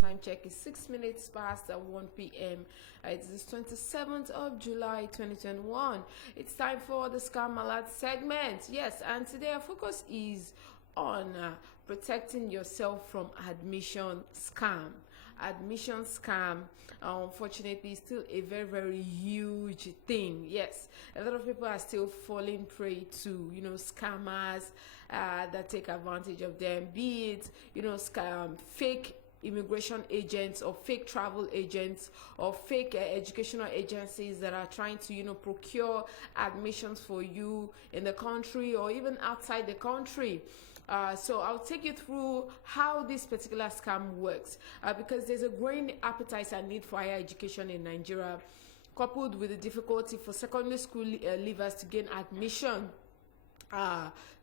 time check is 6 minutes past 1 p.m. It is 27th of July 2021. It's time for the Scam Alert segment. Yes, and today our focus is on protecting yourself from admission scam. Admission scam, unfortunately, is still a very, very huge thing. Yes, a lot of people are still falling prey to, scammers that take advantage of them, be it, fake immigration agents or fake travel agents or fake educational agencies that are trying to procure admissions for you in the country or even outside the country. So I'll take you through how this particular scam works because there's a growing appetite and need for higher education in Nigeria, coupled with the difficulty for secondary school leavers to gain admission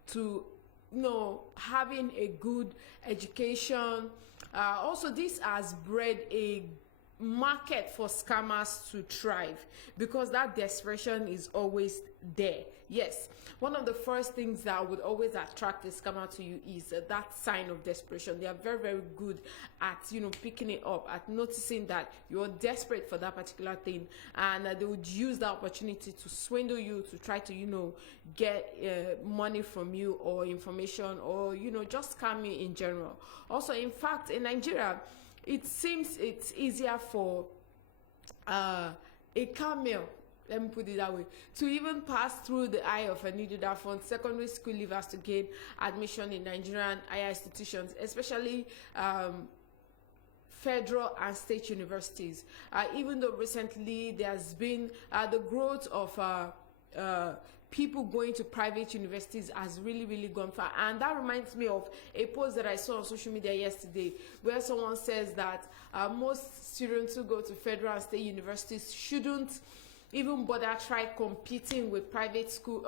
to having a good education. Also, this has bred a market for scammers to thrive because that desperation is always there. Yes, one of the first things that would always attract a scammer to you is that sign of desperation. They are very, very good at picking it up, at noticing that you're desperate for that particular thing, and they would use that opportunity to swindle you, to try to get money from you or information, or just scam you in general. Also, in fact, in Nigeria, it seems it's easier for a camel, let me put it that way, to even pass through the eye of a needle that for secondary school leavers to gain admission in Nigerian higher institutions, especially federal and state universities. Even though recently there's been the growth of people going to private universities has really, really gone far. And that reminds me of a post that I saw on social media yesterday where someone says that most students who go to federal and state universities shouldn't even bother try competing with private school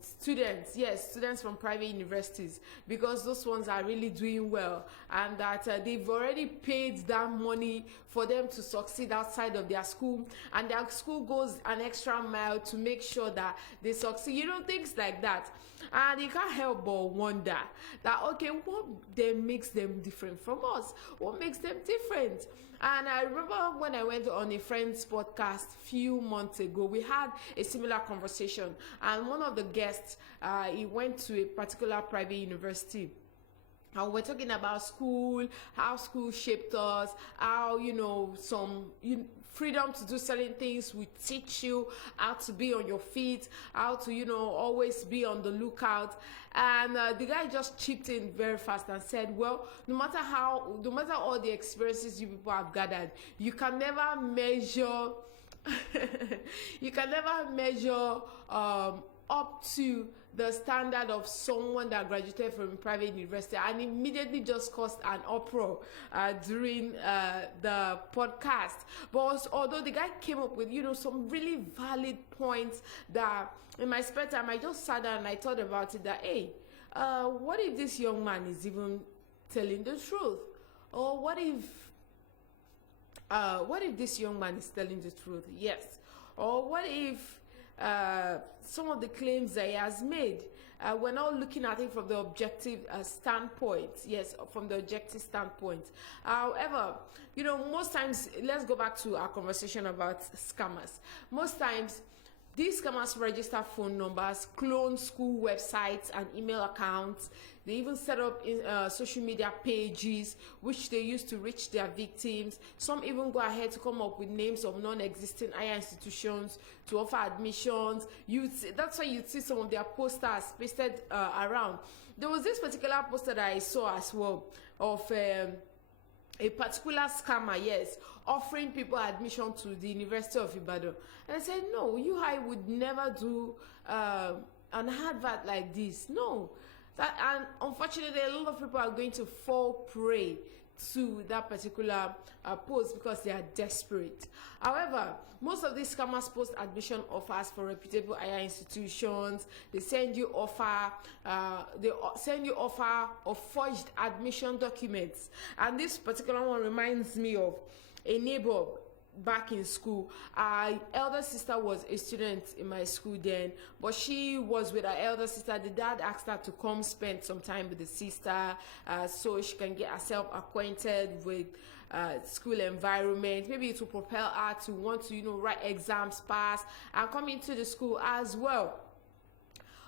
students from private universities, because those ones are really doing well, and that they've already paid that money for them to succeed outside of their school, and their school goes an extra mile to make sure that they succeed, things like that. And you can't help but wonder that, okay, what then makes them different from us? What makes them different? And I remember when I went on a friend's podcast a few months ago, we had a similar conversation. And one of the guests, he went to a particular private university. And we're talking about school, how school shaped us, how, some freedom to do certain things. We teach you how to be on your feet, how to, always be on the lookout. And the guy just chipped in very fast and said, well, no matter all the experiences you people have gathered, you can never measure, up to the standard of someone that graduated from private university. And immediately just caused an uproar during the podcast. But although the guy came up with some really valid points that in my spare time I just sat down and I thought about it, that hey, what if this young man is even telling the truth? Or what if this young man is telling the truth? Yes. Or what if some of the claims that he has made, we're not looking at it from the objective standpoint. Yes, from the objective standpoint. However, most times, let's go back to our conversation about scammers. Most times, these scammers register phone numbers, clone school websites and email accounts. They even set up social media pages which they use to reach their victims. Some even go ahead to come up with names of non-existing higher institutions to offer admissions. That's why you see some of their posters pasted around. There was this particular poster that I saw as well of a particular scammer, yes, offering people admission to the University of Ibadan. And I said, no, I would never do an advert like this. No. And unfortunately, a lot of people are going to fall prey to that particular post because they are desperate. However, most of these scammers post admission offers for reputable higher institutions. They send you offer of forged admission documents. And this particular one reminds me of a neighbor back in school. Our elder sister was a student in my school then, but she was with her elder sister. The dad asked her to come spend some time with the sister, so she can get herself acquainted with school environment. Maybe it will propel her to want to, write exams, pass, and come into the school as well.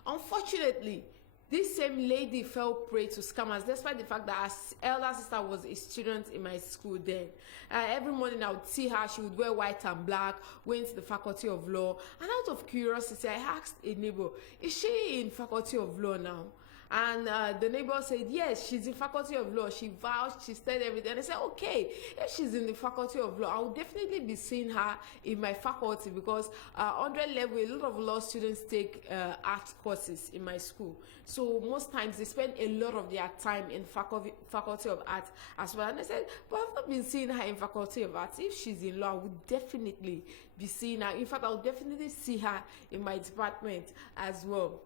Unfortunately, this same lady fell prey to scammers, despite the fact that her elder sister was a student in my school then. Every morning I would see her, she would wear white and black, went to the Faculty of Law, and out of curiosity, I asked a neighbor, is she in Faculty of Law now? And the neighbor said, yes, she's in Faculty of Law. She vouched, she said everything. And I said, okay, if she's in the Faculty of Law, I will definitely be seeing her in my faculty, because 100 level, a lot of law students take art courses in my school. So most times they spend a lot of their time in Faculty of Art as well. And I said, but I've not been seeing her in Faculty of Arts. If she's in law, I would definitely be seeing her. In fact, I would definitely see her in my department as well.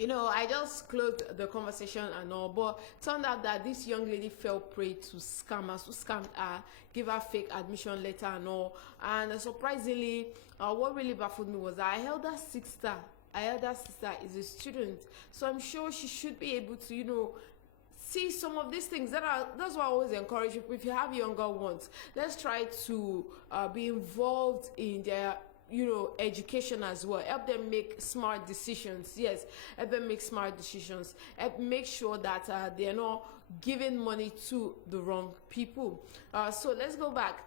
I just closed the conversation and all, but turned out that this young lady fell prey to scammers who scammed her, gave her fake admission letter and all. And surprisingly, what really baffled me was that her elder sister is a student, so I'm sure she should be able to, see some of these things. That's why I always encourage people, if you have younger ones, let's try to be involved in their education as well. Help them make smart decisions. Yes, help them make smart decisions. Help make sure that they're not giving money to the wrong people. So let's go back.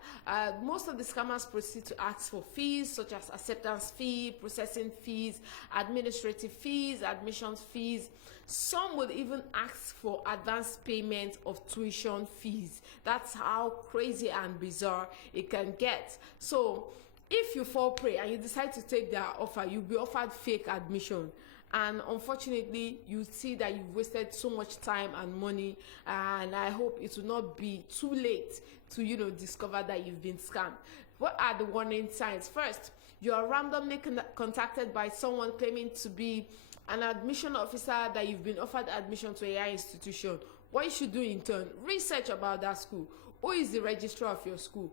Most of the scammers proceed to ask for fees such as acceptance fee, processing fees, administrative fees, admissions fees. Some would even ask for advance payment of tuition fees. That's how crazy and bizarre it can get. So if you fall prey and you decide to take their offer, you'll be offered fake admission. And unfortunately, you see that you've wasted so much time and money. And I hope it will not be too late to, discover that you've been scammed. What are the warning signs? First, you are randomly contacted by someone claiming to be an admission officer that you've been offered admission to a higher institution. What you should do in turn, research about that school. Who is the registrar of your school?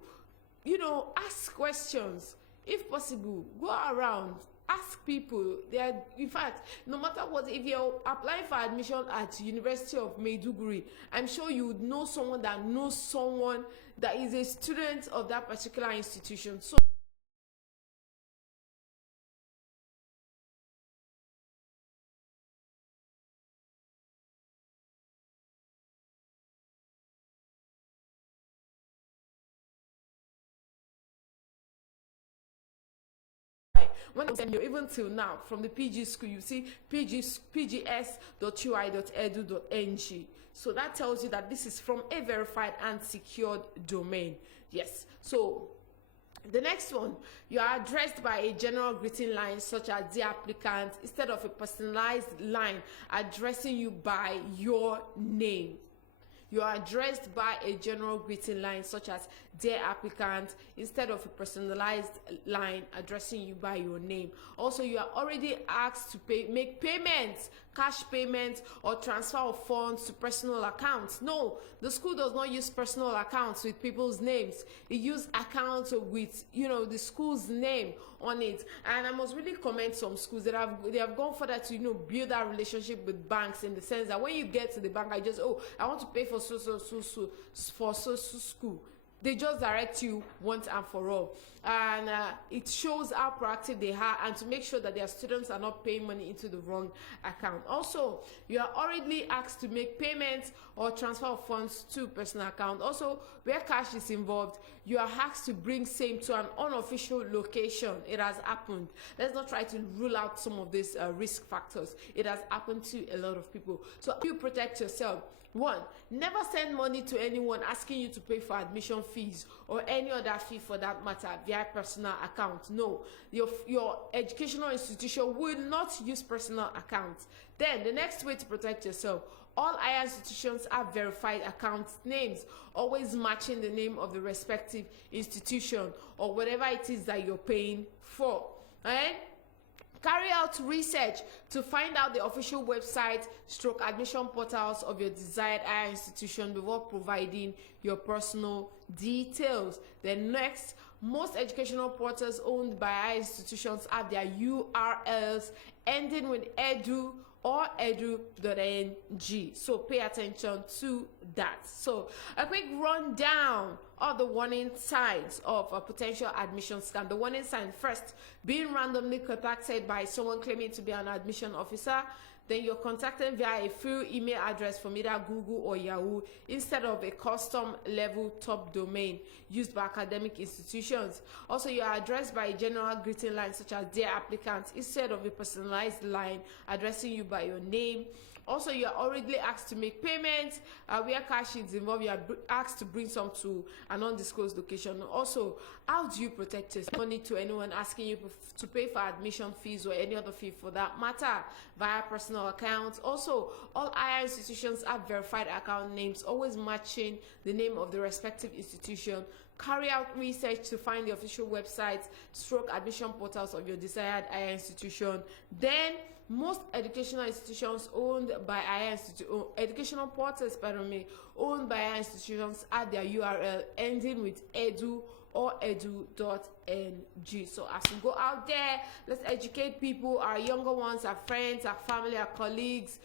Ask questions. If possible, go around, ask people. In fact, no matter what, if you're applying for admission at University of Maiduguri, I'm sure you would know someone that knows someone that is a student of that particular institution. So when I send you, even till now, from the PG school, you see pgs.ui.edu.ng. So that tells you that this is from a verified and secured domain. Yes. So the next one, you are addressed by a general greeting line such as "Dear applicant," instead of a personalized line addressing you by your name. You are addressed by a general greeting line such as "Dear applicant," instead of a personalized line addressing you by your name. Also, you are already asked to make payments, cash payments, or transfer of funds to personal accounts. No, the school does not use personal accounts with people's names. It uses accounts with the school's name on it. And I must really commend some schools that they have gone further to build that relationship with banks, in the sense that when you get to the bank, I want to pay for so school. They just direct you once and for all, and it shows how proactive they are, and to make sure that their students are not paying money into the wrong account. Also, you are already asked to make payments or transfer of funds to personal account. Also, where cash is involved, you are asked to bring same to an unofficial location. It has happened. Let's not try to rule out some of these risk factors. It has happened to a lot of people. So you protect yourself. 1, never send money to anyone asking you to pay for admission fees or any other fee for that matter via personal account. No, your educational institution will not use personal accounts. Then the next way to protect yourself, all higher institutions have verified account names, always matching the name of the respective institution or whatever it is that you're paying for. Right? Carry out research to find out the official website stroke admission portals of your desired higher institution before providing your personal details. Then next, most educational portals owned by higher institutions have their URLs ending with edu or edu.ng. So pay attention to that. So a quick rundown of the warning signs of a potential admission scam. The warning sign: first, being randomly contacted by someone claiming to be an admission officer. Then you're contacted via a free email address from either Google or Yahoo instead of a custom level top domain used by academic institutions. Also, you are addressed by a general greeting line such as "Dear applicant" instead of a personalized line addressing you by your name. Also, you are already asked to make payments where cash is involved. You are asked to bring some to an undisclosed location. Also, how do you protect your money to anyone asking you to pay for admission fees or any other fee for that matter via personal accounts? Also, all higher institutions have verified account names, always matching the name of the respective institution. Carry out research to find the official websites stroke admission portals of your desired higher institution. Then most educational institutions owned by educational portals, owned by higher institutions have their URL ending with edu or edu.ng. So as we go out there, let's educate people, our younger ones, our friends, our family, our colleagues,